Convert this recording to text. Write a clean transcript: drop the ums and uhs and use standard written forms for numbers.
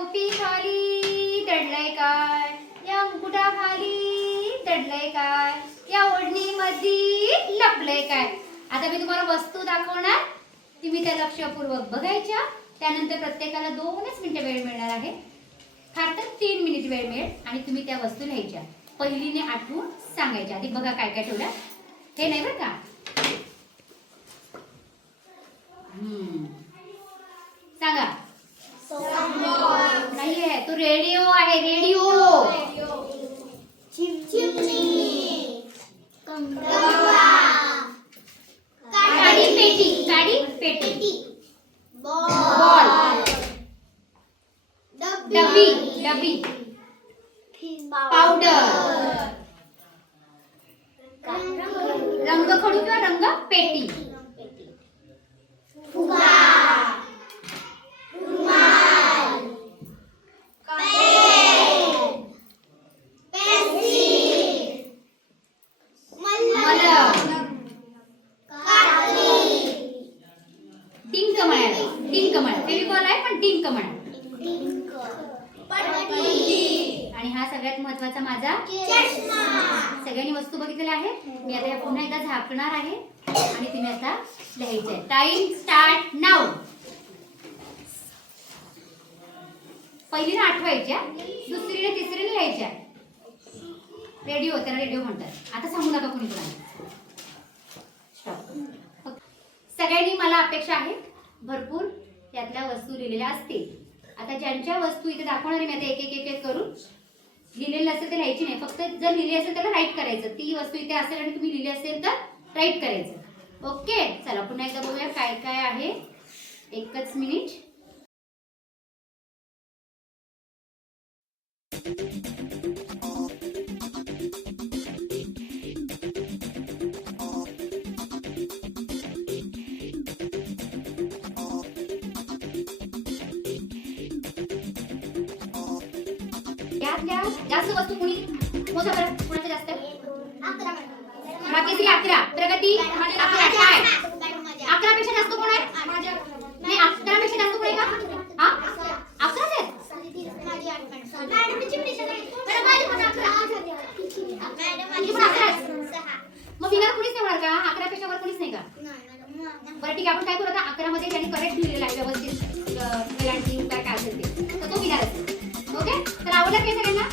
टोपी खाली दडलंय काय, या मुकुटाखाली दडलंय काय, या ओढणीमध्ये लपलंय काय. आता मी तुम्हाला वस्तू दाखवणार, तुम्ही त्या लक्षपूर्वक बघायच्या. त्यानंतर प्रत्येकाला 2च मिनिटं वेळ मिळणार आहे. फार तर 3 मिनिट वेळ मिळेल आणि तुम्ही त्या वस्तू लिहायच्या. पहिलीने आठवून सांगायच्या. आधी बघा काय काय ठेवलं. हे नाही बरं का. सांगा. नाहीये, तो रेडिओ आहे. रेडिओ. काडी पेटी. काडी पेटी. बॉल. डबी. डबी. पावडर. रंगखडू किंवा रंग पेटी. फुगा. रुमाल. पेन. पेन्सिल. मलम. कात्री. टिंक म्हणायला. टिंक म्हणा. फेविकॉल आहे पण टिंक म्हणा. आणि हा सगळ्यात महत्त्वाचा माझा चष्मा. सगळ्यांनी वस्तू बघितलेल्या आहेत. मी आता पुन्हा एकदा झाकणार आहे आणि तुम्ही आता लिहायचे. Time start now. पहिलीला आठवायच्या, दुसरीला तिसरीला लिहायच्या. रेडिओ, त्याला रेडिओ म्हणतात. आता सांगू नका कोणी कोणाला. स्टॉप. सगळ्यांनी मला अपेक्षा आहे भरपूर यातल्या वस्तू लिहिलेल्या असतील. आता ज्यांच्या वस्तू इथे दाखवणार आहे मी आता एक एक करून. लिहिलेलं असेल तर लिहायची नाही, फक्त जर लिहिली असेल त्याला राईट करायचं. ती वस्तू इथे असेल आणि तुम्ही लिहिली असेल तर राईट करायचं. ओके, चला पुन्हा एकदा बघूया काय काय आहे. 1च मिनिट. जास्त वस्तू कुणी मोजा बरं. कुणाचं जास्त? 11. प्रगती 11. काय 11 पेक्षा जास्त कोण आहे? नाही, 11 पेक्षा जास्त कोण आहे का? हा 11 आहेत. मग फिंगर कुणीच नाही होणार का? 11 पेक्षा वर कुणीच नाही का? बरं ठीक आहे, आपण काय करू आता. 11 मध्ये ज्यांनी करेक्ट लिहिलेलं आहे व्यवस्थित वेलांटी काय असेल ते, तर तो फिंगर असेल. ओके, तर आवडलं काय सगळ्यांना?